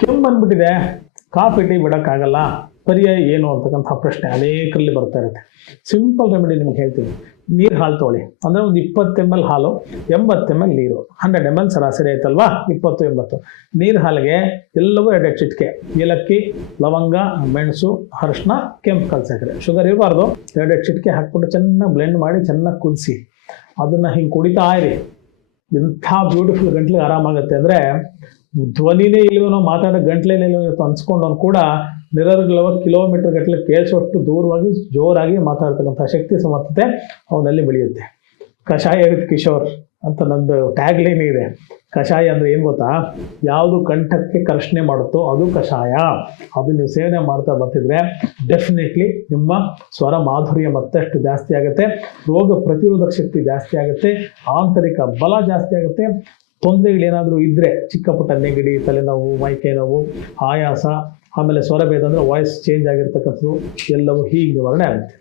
ಕೆಮ್ಮು ಬಂದ್ಬಿಟ್ಟಿದೆ, coffee tea ಬಿಡೋಕ್ಕಾಗಲ್ಲ, ಪರ್ಯಾಯ ಏನು ಅಂತಕ್ಕಂಥ ಪ್ರಶ್ನೆ ಅನೇಕರಲ್ಲಿ ಬರ್ತಾ ಇರುತ್ತೆ. ಸಿಂಪಲ್ ರೆಮಿಡಿ ನಿಮ್ಗೆ ಹೇಳ್ತೀನಿ. ನೀರು ಹಾಲು ತೊಗೊಳ್ಳಿ. ಅಂದರೆ ಒಂದು 20 ml ಹಾಲು, 80 ml ನೀರು, 100 ml ಸರಾಸರಿ ಆಯ್ತಲ್ವಾ, 20-80. ನೀರು ಹಾಲಿಗೆ ಎಲ್ಲವೂ 2 ಚಿಟಿಕೆ ಏಲಕ್ಕಿ, ಲವಂಗ, ಮೆಣಸು, ಅರಿಶಿನ, ಕೆಂಪು ಕಲ್ ಸಕ್ಕರೆ, ಶುಗರ್ ಇರಬಾರ್ದು. 2 ಚಿಟಿಕೆ ಹಾಕ್ಬಿಟ್ಟು ಚೆನ್ನಾಗಿ ಬ್ಲೆಂಡ್ ಮಾಡಿ ಚೆನ್ನಾಗಿ ಕುದಿಸಿ ಅದನ್ನು ಹಿಂಗೆ ಕುಡಿತಾ ಇರಿ. ಎಂಥ ಬ್ಯೂಟಿಫುಲ್ ಗಂಟ್ಲಿಗೆ ಆರಾಮಾಗುತ್ತೆ ಅಂದರೆ, ಧ್ವನಿನೇ ಇಲ್ವೋ ನಾವು ಮಾತಾಡೋ ಗಂಟ್ಲೇನೇ ಇಲ್ವೋ ಅನ್ಸ್ಕೊಂಡವನು ಕೂಡ ನಿರರ್ಗಳವ ಕಿಲೋಮೀಟರ್ ಗಟ್ಟಲೆ ಕೇಳಿಸುವಷ್ಟು ದೂರವಾಗಿ ಜೋರಾಗಿ ಮಾತಾಡ್ತಕ್ಕಂಥ ಶಕ್ತಿ ಸಮರ್ಥತೆ ಅವನಲ್ಲಿ ಬೆಳೆಯುತ್ತೆ. ಕಷಾಯ ವಿತ್ ಕಿಶೋರ್ ಅಂತ ನಂದು ಟ್ಯಾಗ್ ಲೈನ್ ಇದೆ. ಕಷಾಯ ಅಂದರೆ ಏನು ಗೊತ್ತಾ, ಯಾವುದು ಕಂಠಕ್ಕೆ ಕರ್ಷಣೆ ಮಾಡುತ್ತೋ ಅದು ಕಷಾಯ. ಅದು ನೀವು ಸೇವನೆ ಮಾಡ್ತಾ ಬರ್ತಿದ್ರೆ ಡೆಫಿನೆಟ್ಲಿ ನಿಮ್ಮ ಸ್ವರ ಮಾಧುರ್ಯ ಮತ್ತಷ್ಟು ಜಾಸ್ತಿ ಆಗುತ್ತೆ, ರೋಗ ಪ್ರತಿರೋಧಕ ಶಕ್ತಿ ಜಾಸ್ತಿ ಆಗುತ್ತೆ, ಆಂತರಿಕ ಬಲ ಜಾಸ್ತಿ ಆಗುತ್ತೆ. ತೊಂದರೆಗಳೇನಾದರೂ ಇದ್ದರೆ, ಚಿಕ್ಕ ಪುಟ್ಟ ನೆಗಡಿ, ತಲೆನೋವು, ಮೈಕೈ ನೋವು, ಆಯಾಸ, ಆಮೇಲೆ ಸ್ವರಭೇದ ಅಂದರೆ ವಾಯ್ಸ್ ಚೇಂಜ್ ಆಗಿರ್ತಕ್ಕಂಥದ್ದು ಎಲ್ಲವೂ ಹೀಗೆ ನಿವಾರಣೆ ಆಗುತ್ತೆ.